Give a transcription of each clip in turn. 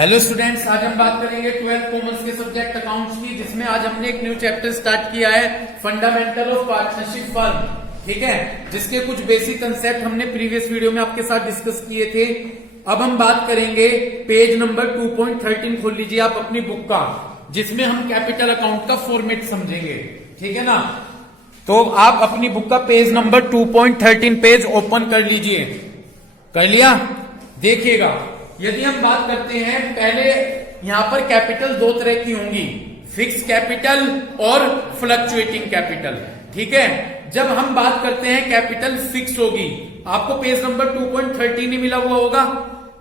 Hello students, आज हम बात करेंगे 12th कॉमर्स के सब्जेक्ट अकाउंट्स की, जिसमें आज हमने एक न्यू चैप्टर स्टार्ट किया है, फंडामेंटल ऑफ पार्टनरशिप फर्म। ठीक है, जिसके कुछ बेसिक कंसेप्ट हमने प्रीवियस वीडियो में आपके साथ डिस्कस किए थे। अब हम बात करेंगे पेज नंबर 2.13 खोल लीजिए आप अपनी बुक का, जिसमें हम कैपिटल अकाउंट का फॉर्मेट समझेंगे। ठीक है ना, तो आप अपनी बुक का पेज नंबर 2.13 पेज ओपन कर लीजिए। कर लिया? देखिएगा, यदि हम बात करते हैं, पहले यहां पर कैपिटल दो तरह की होंगी, फिक्स कैपिटल और फ्लक्चुएटिंग कैपिटल। ठीक है, जब हम बात करते हैं कैपिटल फिक्स होगी, आपको पेज नंबर 2.13 ही मिला हुआ होगा,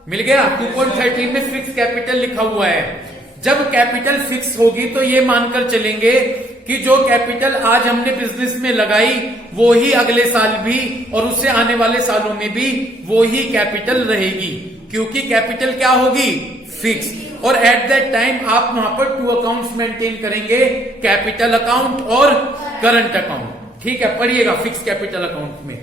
मिल गया। 2.13 में फिक्स कैपिटल लिखा हुआ है। जब कैपिटल फिक्स होगी तो ये मानकर चलेंगे कि जो कैपिटल आज हमने बिजनेस में लगाई वो ही अगले साल भी और उससे आने वाले सालों में भी वो ही कैपिटल रहेगी, क्योंकि कैपिटल क्या होगी? फिक्स। और एट दैट टाइम आप वहां पर टू अकाउंट्स मेंटेन करेंगे, कैपिटल अकाउंट और करंट अकाउंट। ठीक है, पढ़िएगा फिक्स कैपिटल अकाउंट में।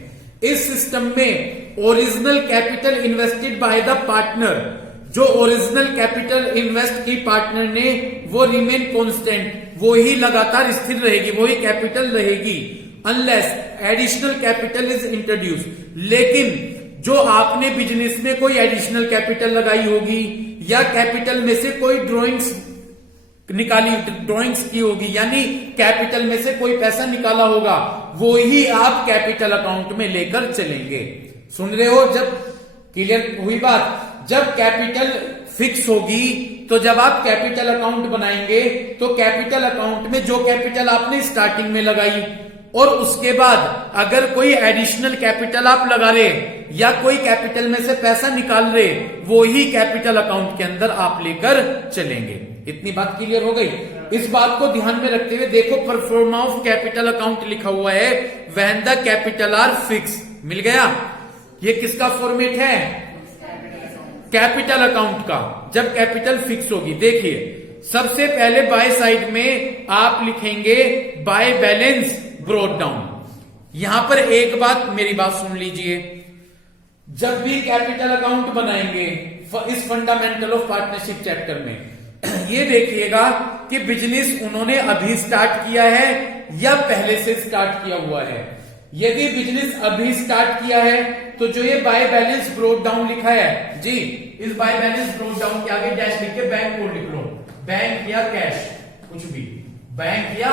इस सिस्टम में original capital invested by the partner, जो ओरिजिनल कैपिटल इन्वेस्ट की पार्टनर ने, वो रिमेन कांस्टेंट, वो ही लगातार स्थिर रहेगी, वो ही कैपिटल रहेगी, unless additional capital is introduce. लेकिन जो आपने बिजनेस में कोई एडिशनल कैपिटल लगाई होगी या कैपिटल में से कोई ड्रॉइंग्स निकाली, ड्रॉइंग्स की होगी, यानी कैपिटल में से कोई पैसा निकाला होगा, वो ही आप कैपिटल अकाउंट में लेकर चलेंगे। सुन रहे हो? जब क्लियर हुई बात? जब कैपिटल फिक्स होगी तो जब आप कैपिटल अकाउंट बनाएंगे तो कैपिटल अकाउंट में जो कैपिटल आपने स्टार्टिंग में लगाई और उसके बाद अगर कोई एडिशनल कैपिटल आप लगा रहे या कोई कैपिटल में से पैसा निकाल रहे, वो ही कैपिटल अकाउंट के अंदर आप लेकर चलेंगे। इतनी बात क्लियर हो गई? इस बात को ध्यान में रखते हुए देखो, परफॉर्मा ऑफ कैपिटल अकाउंट लिखा हुआ है, when the capital are fix. मिल गया? ये किसका फॉर्मेट है? कैपिटल अकाउंट का, जब कैपिटल फिक्स होगी। देखिए, सबसे पहले बाय साइड में आप लिखेंगे बाय बैलेंस ब्रॉट डाउन। यहां पर एक बात, मेरी बात सुन लीजिए, जब भी कैपिटल अकाउंट बनाएंगे इस फंडामेंटल ऑफ पार्टनरशिप चैप्टर में, ये देखिएगा कि बिजनेस उन्होंने अभी स्टार्ट किया है या पहले से स्टार्ट किया हुआ है। यदि बिजनेस अभी स्टार्ट किया है तो जो ये बाय बैलेंस ब्रॉट डाउन लिखा है जी, इस बाय बैलेंस ब्रॉट डाउन के आगे डैश लिख के बैंक कोड लिख लो, बैंक या कैश, कुछ भी, बैंक या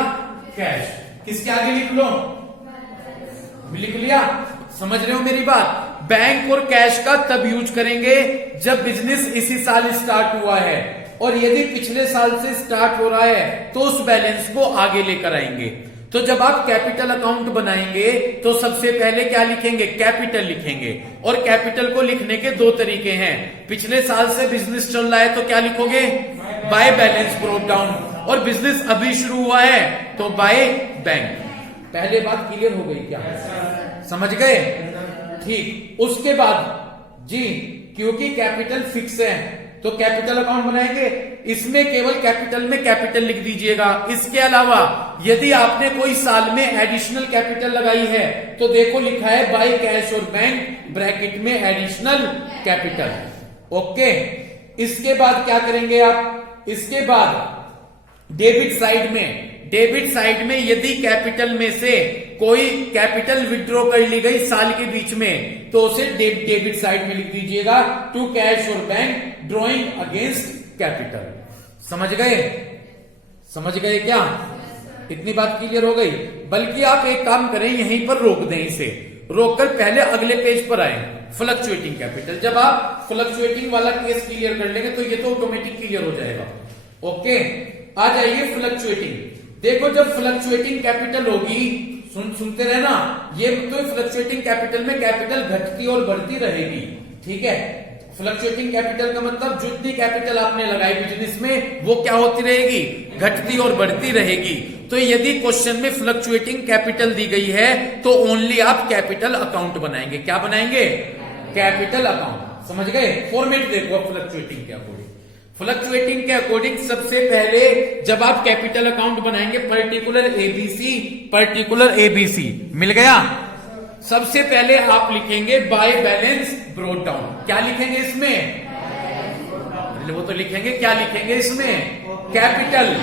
कैश, किसके आगे लिख लो? लिख लिया? समझ रहे हो मेरी बात? बैंक और कैश का तब यूज करेंगे जब बिजनेस इसी साल स्टार्ट हुआ है, और यदि पिछले साल से स्टार्ट हो रहा है तो उस बैलेंस को आगे लेकर आएंगे। तो जब आप कैपिटल अकाउंट बनाएंगे तो सबसे पहले क्या लिखेंगे? कैपिटल लिखेंगे। और कैपिटल को लिखने के दो तरीके हैं। पिछले साल से बिजनेस चल रहा है तो क्या लिखोगे? By balance brought down. और बिजनेस अभी शुरू हुआ है तो बाय बैंक। पहले बात क्लियर हो गई क्या? समझ गए? ठीक। उसके बाद जी, क्योंकि कैपिटल फिक्स है तो कैपिटल अकाउंट बनाएंगे, इसमें केवल कैपिटल में कैपिटल लिख दीजिएगा। इसके अलावा यदि आपने कोई साल में एडिशनल कैपिटल लगाई है तो देखो लिखा है बाय कैश और बैंक ब्रैकेट में एडिशनल कैपिटल। ओके, इसके बाद क्या करेंगे आप? इसके बाद डेबिट साइड में यदि कैपिटल में से कोई कैपिटल विड्रॉ कर ली गई साल के बीच में तो उसे डेबिट साइड में लिख दीजिएगा, टू कैश और बैंक ड्रॉइंग अगेंस्ट कैपिटल। समझ गए? समझ गए क्या? इतनी बात क्लियर हो गई? बल्कि आप एक काम करें, यहीं पर रोक दें, इसे रोककर पहले अगले पेज पर आए, फ्लक्चुएटिंग कैपिटल। जब आप फ्लक्चुएटिंग वाला केस क्लियर कर लेंगे तो ये तो ऑटोमेटिक क्लियर हो जाएगा। ओके, आ जाइए फ्लक्चुएटिंग। देखो, जब फ्लक्चुएटिंग कैपिटल होगी, सुनते रहना, ये तो फ्लक्चुएटिंग कैपिटल में कैपिटल घटती और बढ़ती रहेगी। ठीक है, फ्लक्चुएटिंग कैपिटल का मतलब जितनी कैपिटल आपने लगाई बिजनेस में वो क्या होती रहेगी? घटती और बढ़ती रहेगी। तो यदि क्वेश्चन में फ्लक्चुएटिंग कैपिटल दी गई है तो ओनली आप कैपिटल अकाउंट बनाएंगे। क्या बनाएंगे? Capital account. समझ गए? फॉर्मेट देखो फ्लक्चुएटिंग के अकॉर्डिंग। फ्लक्चुएटिंग के अकॉर्डिंग सबसे पहले जब आप कैपिटल अकाउंट बनाएंगे, पर्टिकुलर एबीसी मिल गया? सबसे पहले आप लिखेंगे बाय बैलेंस ब्रॉट डाउन। क्या लिखेंगे इसमें? वो तो लिखेंगे, क्या लिखेंगे इसमें? कैपिटल,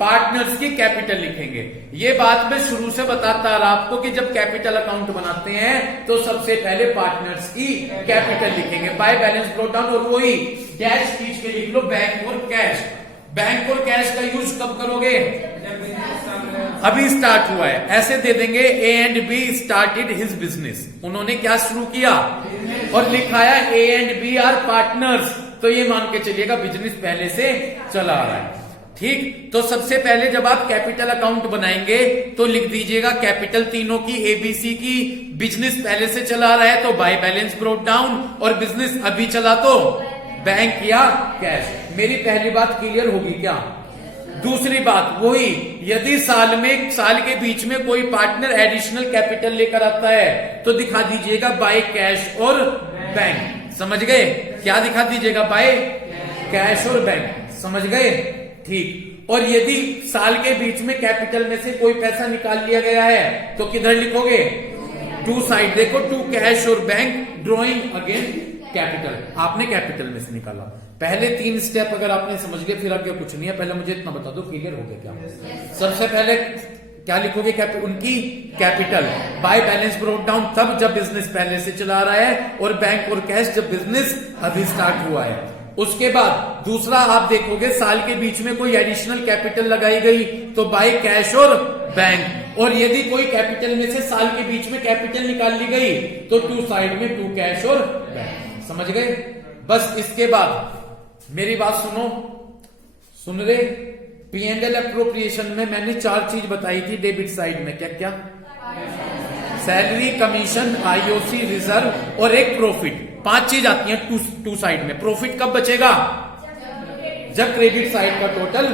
पार्टनर्स की कैपिटल लिखेंगे। ये बात मैं शुरू से बताता रहा आपको कि जब कैपिटल अकाउंट बनाते हैं तो सबसे पहले पार्टनर्स की कैपिटल लिखेंगे बाय बैलेंस ब्रॉट डाउन, और वही डैश खींच के लिख लो बैंक और कैश। बैंक और कैश का यूज कब करोगे? अभी स्टार्ट हुआ है, ऐसे दे देंगे A and B started his business, उन्होंने क्या शुरू किया, और लिखाया A and B are partners, तो ये मान के चलिएगा बिजनेस पहले से चला आ रहा है। ठीक, तो सबसे पहले जब आप कैपिटल अकाउंट बनाएंगे तो लिख दीजिएगा कैपिटल तीनों की, एबीसी की, बिजनेस पहले से चला रहा है तो बाय बैलेंस ब्रॉट डाउन, और बिजनेस अभी चला तो बैंक या कैश। मेरी पहली बात क्लियर होगी क्या? दूसरी बात वही, यदि साल के बीच में कोई पार्टनर एडिशनल कैपिटल लेकर आता है तो दिखा दीजिएगा बाय कैश और बैंक। समझ गए? क्या दिखा दीजिएगा? बाय कैश और बैंक। समझ गए? ठीक, और यदि साल के बीच में कैपिटल में से कोई पैसा निकाल लिया गया है तो किधर लिखोगे? टू साइड, देखो टू कैश और बैंक, ड्रॉइंग अगेन कैपिटल, आपने कैपिटल में से निकाला। पहले 3 स्टेप अगर आपने समझ गए फिर आगे कुछ नहीं है। पहले मुझे इतना बता दो, क्लियर हो गया क्या? सबसे पहले क्या लिखोगे? उनकी capital, by balance brought down तब जब बिजनेस पहले से चला रहा है, और बैंक और कैश जब बिजनेस अभी स्टार्ट हुआ है। उसके बाद दूसरा आप देखोगे साल के बीच में कोई एडिशनल कैपिटल लगाई गई तो बाय कैश और बैंक, और यदि कोई कैपिटल में से साल के बीच में कैपिटल निकाल ली गई तो टू साइड में टू कैश और बैंक। समझ गए? बस इसके बाद मेरी बात सुनो, सुन रहे? P&L एप्रोप्रिएशन में मैंने 4 चीज बताई थी डेबिट साइड में, क्या क्या? सैलरी, कमीशन, आईओसी, रिजर्व और एक प्रॉफिट। 5 चीज आती हैं टू साइड में। प्रॉफिट कब बचेगा? जब क्रेडिट साइड का टोटल,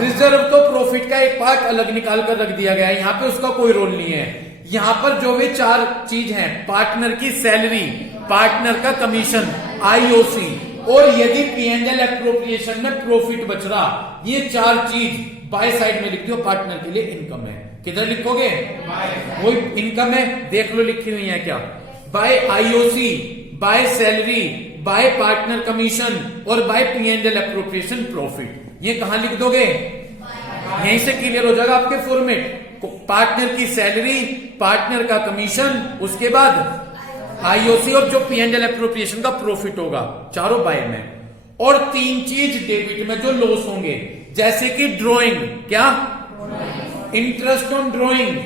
रिजर्व तो प्रॉफिट का एक पार्ट अलग निकाल कर रख दिया गया है, यहां पे उसका कोई रोल नहीं है। यहां पर जो भी 4 चीज हैं, पार्टनर की सैलरी, पार्टनर का कमीशन, आईओसी, और यदि P&L एप्रोप्रिएशन में प्रॉफिट बच रहा, ये 4 चीज बाय साइड में लिख दो। पार्टनर के लिए इनकम है, किधर लिखोगे? वो इनकम है, देख लो लिखी हुई है क्या? By IOC, by salary, by partner commission और बाय P&L एप्रोप्रिएशन प्रॉफिट। ये कहां लिख दोगे? यहीं से क्लियर हो जाएगा आपके फॉर्मेट। पार्टनर की सैलरी, पार्टनर का कमीशन, उसके बाद आईओसी और जो P&L एप्रोप्रिएशन का प्रॉफिट होगा, चारों बाय में। और 3 चीज डेबिट में जो लॉस होंगे, जैसे कि ड्रॉइंग, क्या? इंटरेस्ट ऑन ड्रॉइंग,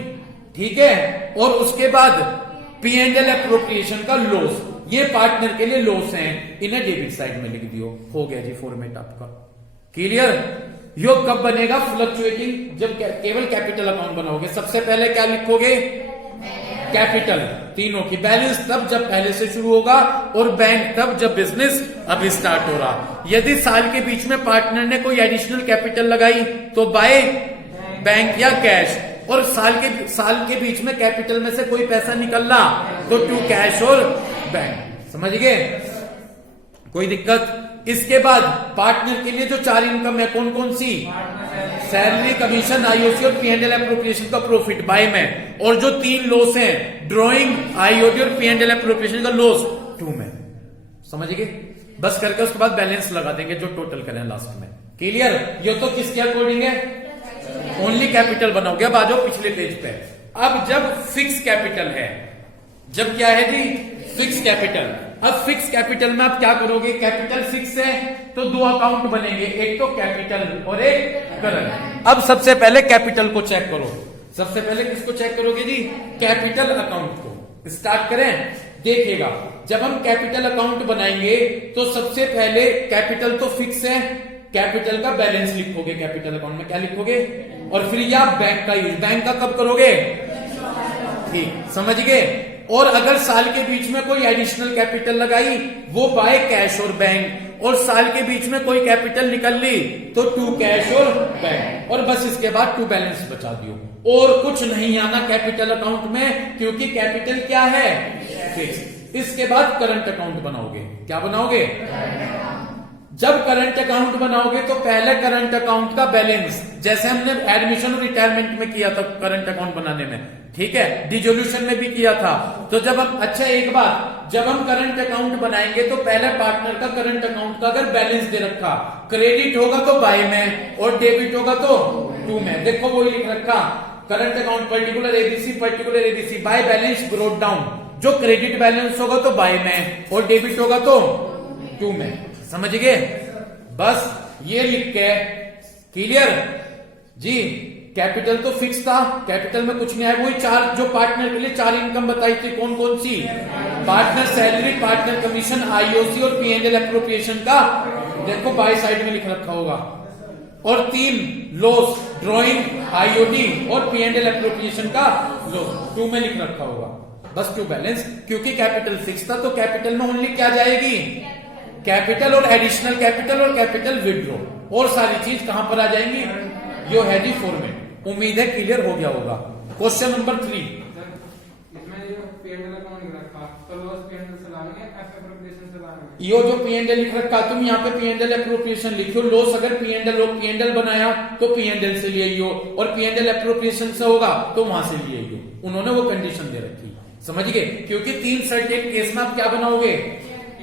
ठीक है, और उसके बाद P&L एप्रोप्रिएशन का लॉस, ये पार्टनर के लिए लॉस हैं, इन्हें डेबिट साइड में लिख दियो। हो गया जी फॉर्मेट आपका क्लियर। योग कब बनेगा? फ्लक्चुएटिंग, जब केवल कैपिटल अकाउंट बनाओगे। सबसे पहले क्या लिखोगे? कैपिटल तीनों की। बैलेंस तब जब पहले से शुरू होगा, और बैंक तब जब बिजनेस अभी स्टार्ट हो रहा। यदि साल के बीच में पार्टनर ने कोई एडिशनल कैपिटल लगाई तो बाय बैंक या कैश, और साल के बीच में कैपिटल में से कोई पैसा निकलना तो टू कैश और बैंक। समझ गए? कोई दिक्कत? इसके बाद पार्टनर के लिए जो 4 इनकम है, कौन कौन सी? सैलरी, कमीशन, आईओसी और P&L एप्रोप्रिएशन का प्रॉफिट बाय में, और जो 3 लॉस हैं, ड्रॉइंग, आईओसी और P&L एप्रोप्रिएशन का लॉस 2 में। समझ गए? बस करके उसके बाद बैलेंस लगा देंगे जो टोटल करें लास्ट में। क्लियर? ये तो किसके अकॉर्डिंग है? ओनली कैपिटल बनाओगे। अब आ जाओ पिछले पेज पे। अब जब फिक्स कैपिटल है, जब क्या है जी? Fix capital. अब फिक्स कैपिटल में आप क्या करोगे? कैपिटल 6 है तो 2 अकाउंट बनेंगे, एक तो कैपिटल और एक करंट। अब सबसे पहले कैपिटल को चेक करो। सबसे पहले किसको चेक करोगे जी? कैपिटल अकाउंट को। स्टार्ट करें? देखिएगा, जब हम कैपिटल अकाउंट बनाएंगे तो सबसे पहले कैपिटल तो फिक्स है, कैपिटल का बैलेंस लिखोगे कैपिटल अकाउंट में। क्या लिखोगे? और फिर या बैंक का यूज। बैंक का कब करोगे? ठीक, समझ गए? और अगर साल के बीच में कोई एडिशनल कैपिटल लगाई वो बाय कैश और बैंक, और साल के बीच में कोई कैपिटल निकल ली तो टू कैश और बैंक, और बस इसके बाद टू बैलेंस बचा दियो। और कुछ नहीं आना कैपिटल अकाउंट में, क्योंकि कैपिटल क्या है? फिक्स। इसके बाद करंट अकाउंट बनाओगे। क्या बनाओगे? जब करंट अकाउंट बनाओगे तो पहले करंट अकाउंट का बैलेंस, जैसे हमने एडमिशन और रिटायरमेंट में किया था करंट अकाउंट बनाने में, ठीक है, डिसोल्यूशन में भी किया था। तो जब हम, अच्छा एक बात, जब हम करंट अकाउंट बनाएंगे तो पहले पार्टनर का करंट अकाउंट का अगर बैलेंस दे रखा, क्रेडिट होगा तो बाय में और डेबिट होगा तो टू में। देखो वो लिख रखा, current account particular ABC by balance brought down. जो क्रेडिट बैलेंस होगा तो बाय में और डेबिट होगा तो टू में। समझ गए? बस ये लिख के क्लियर जी। कैपिटल तो फिक्स था, कैपिटल में कुछ नहीं है। वही चार जो पार्टनर के लिए चार इनकम बताई थी, कौन कौन सी? Partner salary, partner commission, IOC और पीएनएल एप्रोप्रिएशन का देखो बाई साइड में लिख रखा होगा। और तीन लॉस, ड्रॉइंग, आईओडी और पीएनएल एप्रोप्रिएशन का लॉस टू में लिख रखा होगा। बस टू बैलेंस, क्योंकि कैपिटल फिक्स था तो कैपिटल में ओनली क्या जाएगी? कैपिटल और एडिशनल कैपिटल और कैपिटल विड्रॉ, और सारी चीज कहां पर आ जाएंगी? यो है जी फॉर्मेट। उम्मीद है क्लियर हो गया होगा। क्वेश्चन नंबर 3, यो जो पीएनएल लिख रखा, तुम यहाँ पे पीएनएल एप्रोप्रिएशन लिखो। लॉस अगर पीएनएल बनाया तो पीएनएल से ले आइयो, और पीएनएल एप्रोप्रिएशन से होगा तो वहां से ले आइयो। उन्होंने वो कंडीशन दे रखी, समझ गए? क्योंकि तीन सर्टेन केस में आप क्या बनाओगे?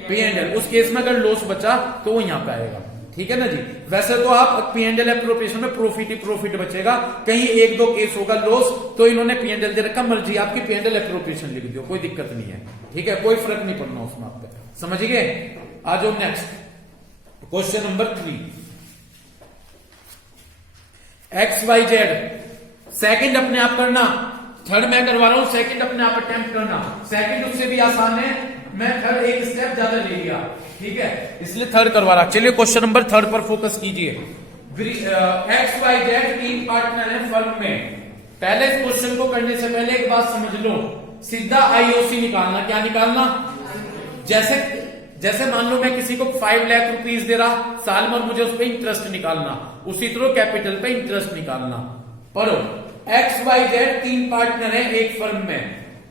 पीएनएल। उस केस में अगर लॉस बचा तो वो यहाँ पे आएगा, ठीक है ना जी। वैसे तो आप पीएनएल एप्रोप्रिएशन में प्रॉफिट ही प्रॉफिट बचेगा, कहीं एक दो केस होगा लॉस तो इन्होंने पीएनएल दे रखा, मर्जी आपकी पीएनएल एप्रोप्रिएशन लिख दो, कोई दिक्कत नहीं है, ठीक है, कोई फर्क नहीं पड़ना उसमें आप पे। समझ गए? आ जाओ next question number 3, XYZ। Second अपने आप करना, थर्ड मैं करवा रहा हूं, सेकंड अपने आप अटेम्प्ट करना। सेकंड उससे भी आसान है, मैं थर्ड एक स्टेप ज्यादा ले लिया, ठीक है, इसलिए थर्ड करवा रहा। चलिए क्वेश्चन नंबर 3 पर फोकस कीजिए। XYZ तीन पार्टनर है फर्म में। पहले इस क्वेश्चन को करने से पहले एक बात समझ लो, सीधा आईओसी निकालना। क्या निकालना? जैसे मान लो मैं किसी को 5 लाख रुपीस दे रहा साल में, मुझे उस पर इंटरेस्ट निकालना, उसी तरह कैपिटल पे इंटरेस्ट निकालना। पढ़ो, XYZ तीन पार्टनर है एक फर्म में,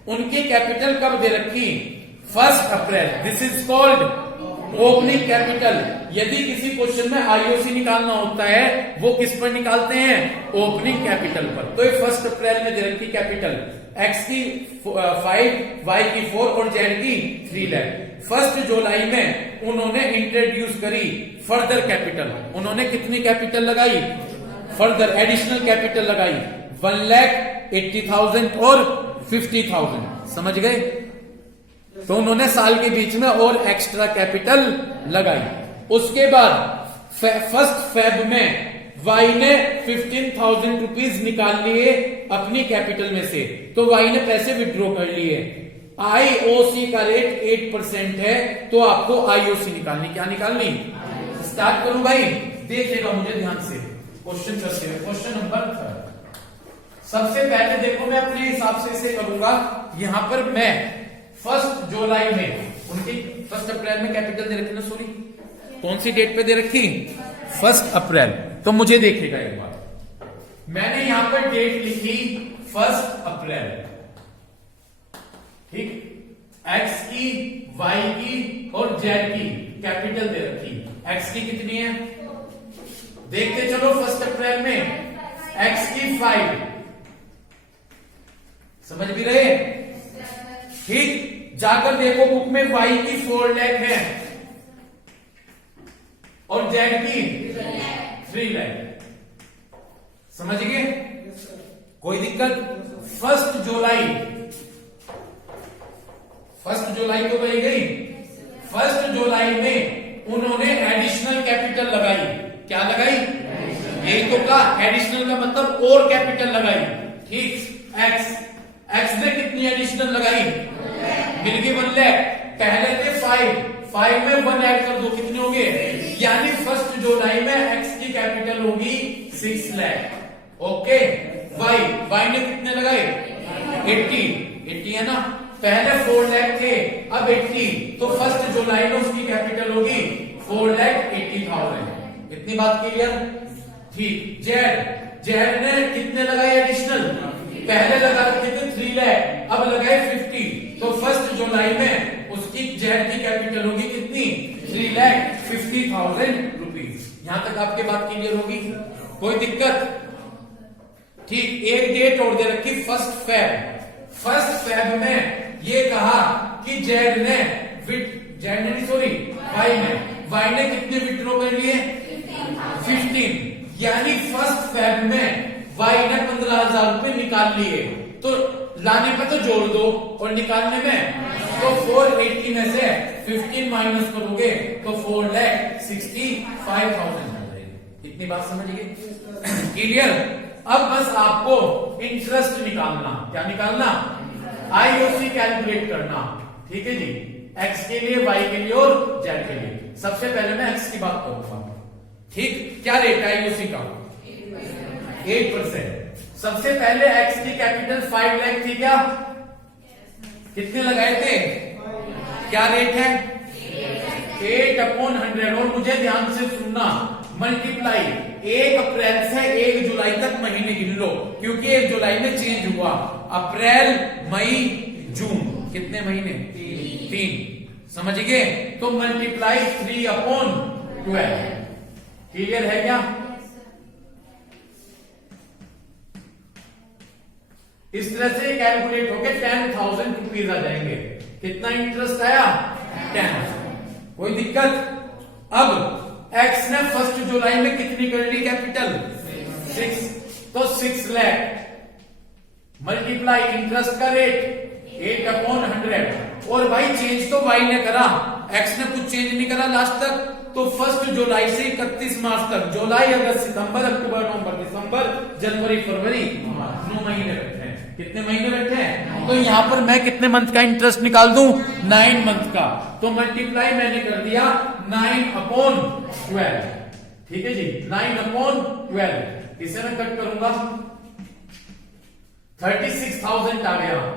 उनकी कैपिटल कब दे रखी? 1 April. This is called opening capital. यदि किसी क्वेश्चन में आईओसी निकालना होता है वो किस पर निकालते हैं? ओपनिंग कैपिटल पर। तो ये 1 अप्रैल में दे रखी कैपिटल, एक्स की 5, वाई की 4 और जेड की 3 लाख। 1 जुलाई में उन्होंने इंट्रोड्यूस करी फर्दर कैपिटल। उन्होंने कितनी कैपिटल लगाई? फर्दर एडिशनल कैपिटल लगाई 1,80,000 और 50,000। समझ गए? तो उन्होंने साल के बीच में और एक्स्ट्रा कैपिटल लगाई। उसके बाद 1 फेब में वाई ने 15,000 रुपीज निकाल लिए अपनी कैपिटल में से, तो वाई ने पैसे विड्रॉ कर लिए। आईओसी का रेट 8% है, तो आपको आईओसी निकालनी। क्या निकालनी? स्टार्ट करूं भाई? देखिएगा मुझे ध्यान से, क्वेश्चन करते हैं। क्वेश्चन नंबर 3, सबसे पहले देखो मैं अपने हिसाब से इसे करूंगा। यहां पर मैं 1 जुलाई में उनकी 1 अप्रैल में कैपिटल दे रखी ना, सॉरी कौन सी डेट पे दे रखी? 1 अप्रैल। तो मुझे देखिएगा एक बार, मैंने यहां पर डेट लिखी 1 अप्रैल, ठीक, एक्स की, वाई की और जेड की कैपिटल दे रखी। एक्स की कितनी है देखते चलो। 1 अप्रैल में एक्स की 5, समझ भी रहे? ठीक, जाकर देखो बुक में वाई की 4 लाख है और जेड की 3 लाख। समझ गए? कोई दिक्कत? 1 जुलाई तो बन गई। 1 जुलाई में उन्होंने एडिशनल कैपिटल लगाई। क्या लगाई? यही तो कहा, एडिशनल का मतलब और कैपिटल लगाई, ठीक। एक्स ने कितनी एडिशनल लगाई? मिल गई 1 लाख। पहले थे 5 में 1 ऐड कर दो, कितने होंगे? यानी 1 जुलाई में एक्स की कैपिटल होगी 6 लाख। ओके, वाई ने कितने लगाए? 80 है ना। पहले 4 लाख थे, अब 80, तो 1 जुलाई में उसकी कैपिटल होगी 4,80,000। इतनी बात क्लियर? ठीक। जेड ने कितने लगाए एडिशनल? पहले लगा रखे थे 3 लाख, अब लगाए 50, तो 1 जुलाई में उसकी जेड की कैपिटल होगी कितनी? 3 लाख 50,000 रुपीज। यहां तक आपके बात क्लियर होगी, कोई दिक्कत? ठीक, एक डेट और दे रखी 1 फेब। 1 फेब में ये कहा कि वाई ने कितने विड्रॉ कर लिए? 15। यानी 1 फेब में वाई ने 15,000 रुपए निकाल लिए। तो लाने पे तो जोड़ दो और निकालने में तो 480 में से 15 माइनस करोगे तो 4,65,000। इतनी बात समझ गए? क्लियर? अब बस आपको इंटरेस्ट निकालना। क्या निकालना? आईओसी कैलकुलेट करना। ठीक है जी, एक्स के लिए, वाई के लिए और जेड के लिए। सबसे पहले मैं एक्स की बात करूंगा। ठीक, क्या रेट है आईओसी का? 8%। सबसे पहले एक्स की कैपिटल 5 लाख थी क्या? कितने लगाए थे? क्या रेट है? 8/100। और मुझे ध्यान से सुनना, मल्टीप्लाई 1 अप्रैल से 1 जुलाई तक महीने गिन लो, क्योंकि 1 जुलाई में चेंज हुआ। अप्रैल, मई, जून, कितने महीने? 3। समझ गए? तो मल्टीप्लाई 3/12। क्लियर है क्या? इस तरह से कैलकुलेट होके 10,000 रुपीज आ जाएंगे। कितना इंटरेस्ट आया? 10। कोई दिक्कत? अब एक्स ने 1 जुलाई में कितनी कर ली कैपिटल? 6। तो 6 लाख मल्टीप्लाई इंटरेस्ट का रेट 8/100। और भाई चेंज तो वाई ने करा, एक्स ने कुछ चेंज नहीं करा लास्ट तक। तो 1 जुलाई से 31 मार्च तक, जुलाई, अगस्त, सितंबर, अक्टूबर, नवंबर, दिसंबर, जनवरी, फरवरी, 9 महीने बैठे हैं। कितने महीने बैठे हैं? तो यहां पर मैं कितने मंथ का इंटरेस्ट निकाल दूं? 9 मंथ का। तो मल्टीप्लाई मैंने कर दिया 9/12। ठीक है जी, 9/12। इसे मैं कट करूंगा, 36,000 आ गया।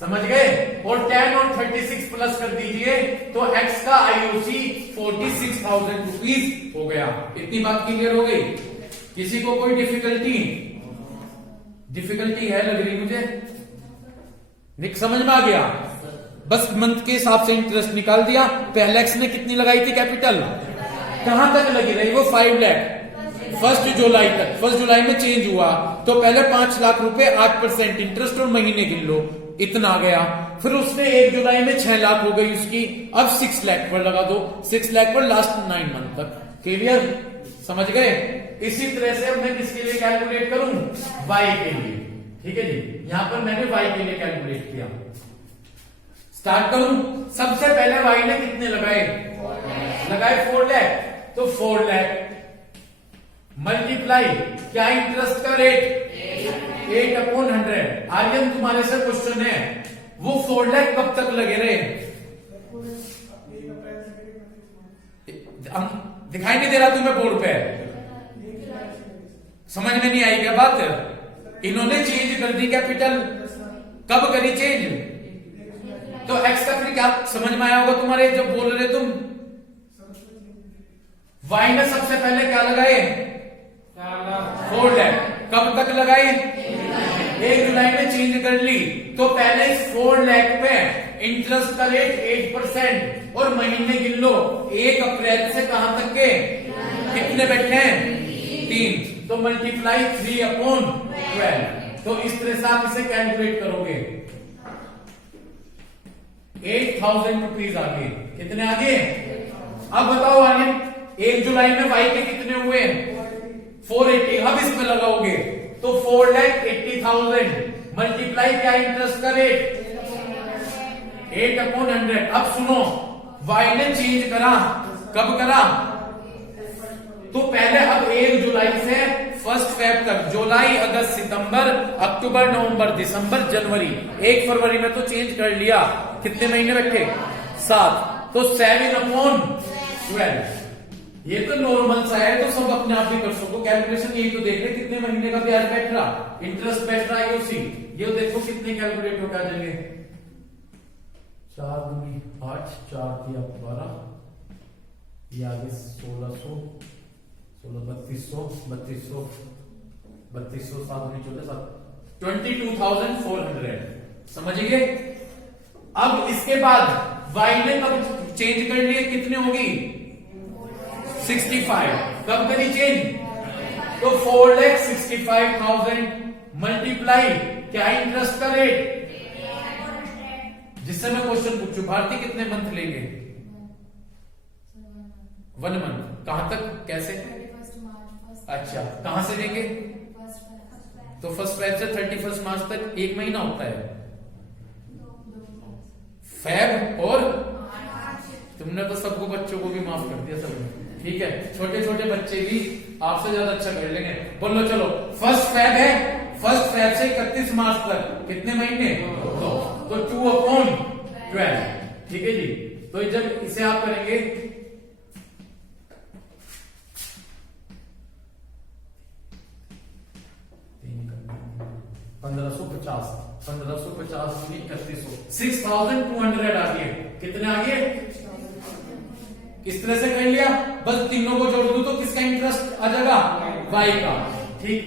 समझ गए? और 10 और 36 प्लस कर दीजिए तो एक्स का आईओसी 46,000 रुपीज हो गया। इतनी बात क्लियर हो गई? किसी को कोई डिफिकल्टी है लग रही मुझे? समझ में आ गया? बस मंथ के हिसाब से इंटरेस्ट निकाल दिया। पहले एक्स ने कितनी लगाई थी कैपिटल? कहां तक लगी रही वो? 5 लाख। 1 जुलाई तक। 1 जुलाई में चेंज हुआ तो पहले 5 लाख रुपए 8% इंटरेस्ट और महीने गिन लो, इतना आ गया। फिर उसने 1 जुलाई में 6 लाख हो गई उसकी। अब 6 लाख पर लगा दो, 6 लाख पर लास्ट 9 मंथ तक। क्लियर? समझ गए? इसी तरह से अब मैं किसके लिए कैलकुलेट करूं? वाई के लिए। ठीक है जी, यहां पर मैंने वाई के लिए कैलकुलेट किया। स्टार्ट करूं? सबसे पहले वाई ने कितने लगाए? 4 लाख। तो 4 लाख मल्टीप्लाई क्या इंटरेस्ट का रेट? 8/100। आर्यन तुम्हारे से क्वेश्चन है, वो 4 लाख कब तक लगे रहे? दिखाई नहीं दे रहा तुम्हें बोर्ड पे? समझ में नहीं आई क्या बात? इन्होंने चेंज कर दी कैपिटल। कब करी चेंज? तो एक्स का फिर क्या समझ में आया होगा तुम्हारे जब बोल रहे तुम? वाई ने सबसे पहले क्या लगाए? 4 लाख। कब तक लगाए? 1 जुलाई में चेंज कर ली तो पहले 4 लाख पे इंटरेस्ट का रेट 8% और महीने गिन लो 1 अप्रैल से कहां तक के? कितने बैठे हैं? 3। तो मल्टीप्लाई 3/12। तो इस तरह से आप इसे कैलकुलेट करोगे। 8,000 रुपीज आगे। कितने आगे? अब बताओ आगे 1 जुलाई में वाई के कितने हुए? 480। अब इसमें लगाओगे तो 4,80,000 मल्टीप्लाई क्या इंटरेस्ट का रेट? 8/100। अब सुनो, वाई ने चेंज करा, कब करा? तो पहले अब 1 जुलाई से 1 फेब तक, जुलाई, अगस्त, सितंबर, अक्टूबर, नवंबर, दिसंबर, जनवरी, 1 फरवरी में तो चेंज कर लिया। कितने महीने रखे? 7। तो 7/12। ये तो नॉर्मल सा है, तो सब अपने आप ही कर सको कैलकुलेशन। यही तो देख रहे कितने महीने का ब्याज बैठ रहा, इंटरेस्ट बैठ रहा है उसी। ये देखो कितने कैलकुलेट होकर आ जाएंगे। 4 दूनी 8, 4 दिया 12, ये आगे 1600, 3200, 3200, 3200, 7 दूनी 14, 22,400। समझिए? अब इसके बाद वाई ने कब चेंज कर लिए? कितने होगी? 65। कब करी चेंज? तो 4,65,000 मल्टीप्लाई क्या इंटरेस्ट का रेट, जिससे मैं क्वेश्चन पूछू भारती कितने मंथ लेंगे? 1 मंथ। कहां तक, कैसे? अच्छा, कहां से लेंगे? तो फर्स्ट फेब से 31 मार्च तक 1 महीना होता है। फेब और तुमने तो सबको, बच्चों को भी माफ कर दिया सबने, ठीक है। छोटे छोटे बच्चे भी आपसे ज्यादा अच्छा कर लेंगे। बोलो चलो, फर्स्ट फेब है, फर्स्ट फेब से 31 मार्च तक कितने महीने? तो 2/12, ठीक है जी। तो जब इसे आप करेंगे 1550, 1550 3100, 6200 आ गए। कितने आ गए? इस तरह से कर लिया, बस तीनों को जोड़ दू तो किसका इंटरेस्ट आ जाएगा? y का, ठीक।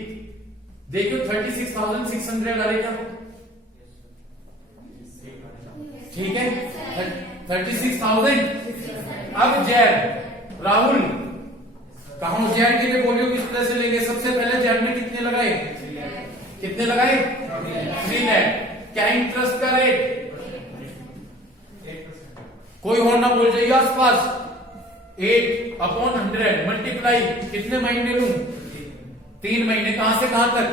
देखो 36,600 आ रहेगा, ठीक है। 36,000। अब जेड, राहुल कहा जेड के लिए बोलियो किस तरह से लेंगे? सबसे पहले जेड में कितने लगाए? कितने लगाए? 3 लाख। क्या इंटरेस्ट का रेट? 8%। कोई और ना बोल जाइए आसपास। 8/100 मल्टीप्लाई कितने महीने लूं? 3 महीने। कहां से कहां तक?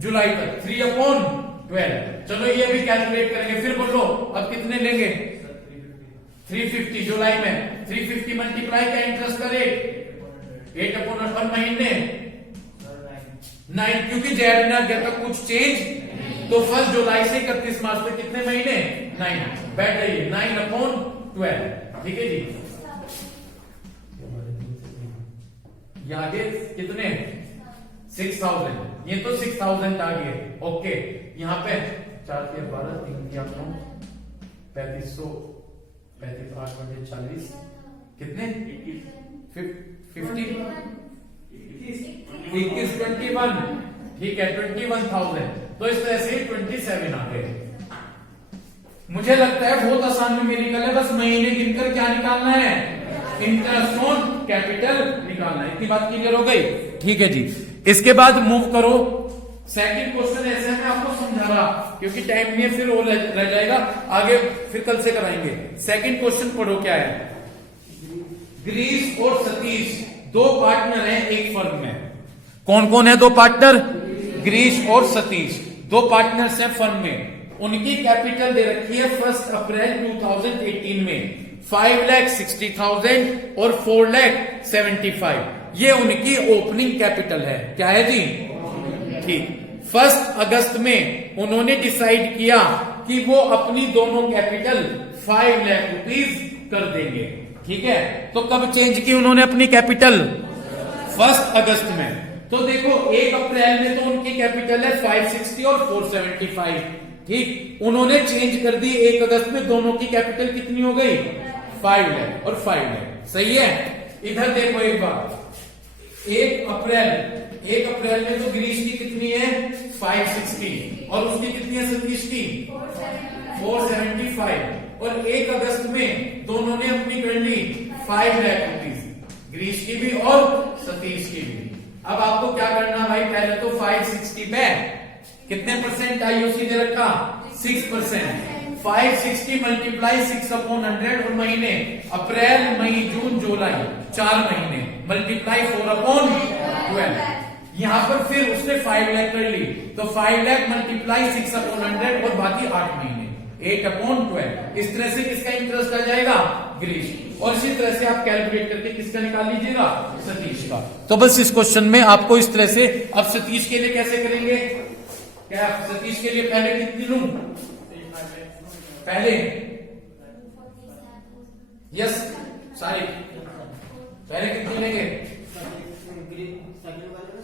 जुलाई तक। 3/12। चलो ये भी कैलकुलेट करेंगे। फिर बोलो अब कितने लेंगे? 350 जुलाई में। 350 मल्टीप्लाई क्या इंटरेस्ट का रेट? 8/1 महीने 9, क्योंकि जेड ने जब तक कुछ चेंज, तो 1 जुलाई से 31 मार्च तक कितने महीने? 9। बैठ जाइए 9/12, ठीक है जी। आगे कितने? 6000। ये तो 6000 आ गए, ओके। यहाँ पे 4 के 12, 3 के 9, 3500, 35 8 बटे 40 कितने? 50 21, ठीक है। 21,000। तो इस तरह से 27 आ गए। मुझे लगता है बहुत आसान में मेरी गल है, बस महीने गिनकर क्या निकालना है? इंटरेस्ट ऑन कैपिटल निकालना है। इतनी बात क्लियर हो गई, ठीक है जी। इसके बाद मूव करो। सेकंड क्वेश्चन ऐसे मैं आपको समझा रहा, क्योंकि टाइम नहीं है, फिर वो रह जाएगा आगे, फिर कल से कराएंगे। सेकंड क्वेश्चन पढ़ो क्या है। गिरीश और सतीश 2 पार्टनर हैं एक फर्म में। कौन कौन है 2 पार्टनर? गिरीश और सतीश 2 पार्टनर्स हैं फर्म में। उनकी कैपिटल दे रखी है 1 अप्रैल 2018 में 5,60,000 और 4,75,000। ये उनकी ओपनिंग कैपिटल है। क्या है जी? ठीक। 1 अगस्त में उन्होंने डिसाइड किया कि वो अपनी दोनों कैपिटल 5 लाख रुपीज कर देंगे, ठीक है। तो कब चेंज की उन्होंने अपनी कैपिटल? 1 अगस्त में। तो देखो 1 अप्रैल में तो उनकी कैपिटल है 560 और 475, ठीक। उन्होंने चेंज कर दी 1 अगस्त में, दोनों की कैपिटल कितनी हो गई? 5 लाख और 5 लाख, सही है। इधर देखो एक बार, 1 अप्रैल में तो गिरीश की कितनी है? 560 और उसकी कितनी है सतीश की? 475। और 1 अगस्त में दोनों ने अपनी कर ली 5 लाख रुपीज, गिरीश की भी और सतीश की भी। अब आपको क्या करना भाई? पहले तो 560 पे कितने परसेंट आईओसी दे रखा? 6%। 560 मल्टीप्लाई 6/100 और महीने अप्रैल, मई, जून, जुलाई 4 महीने मल्टीप्लाई 4/12। यहां पर फिर उसने 5 लाख कर ली, तो 5 लाख मल्टीप्लाई 6/100 और बाकी 8 महीने 8/12। इस तरह से किसका इंटरेस्ट आ जाएगा? गिरीश। और इसी तरह से आप कैलकुलेट करके किसका निकाल लीजिएगा? सतीश का। तो बस इस क्वेश्चन में आपको इस तरह से, अब सतीश के लिए कैसे करेंगे? क्या सतीश के लिए पहले कितनी लूं? पहले यस सारी पहले कितनी लेंगे?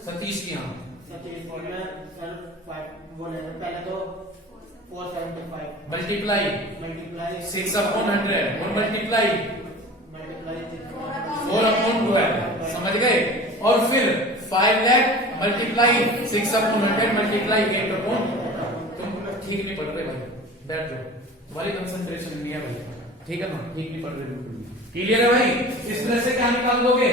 सतीश की। हाँ पहले तो 475 मल्टीप्लाई 6/100 और मल्टीप्लाई 4/12, समझ गए। और फिर 5 लाख मल्टीप्लाई 6/100 मल्टीप्लाई 8/, तुम ठीक नहीं पढ़ रहे भाई, बैठ जाओ, तुम्हारी कंसंट्रेशन नहीं है भाई, ठीक है ना? ठीक नहीं पढ़ रहे, क्लियर है भाई? इस तरह से क्या निकाल निकाल दोगे,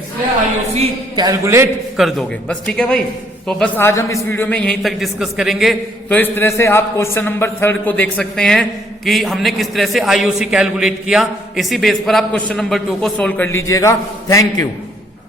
इसलिए आईओसी कैलकुलेट कर दोगे। बस ठीक है भाई। तो बस आज हम इस वीडियो में यहीं तक डिस्कस करेंगे। तो इस तरह से आप क्वेश्चन नंबर 3 को देख सकते हैं कि हमने किस तरह से आईओसी कैलकुलेट किया। इसी बेस पर आप क्वेश्चन नंबर 2 को सोल्व कर लीजिएगा। Thank you.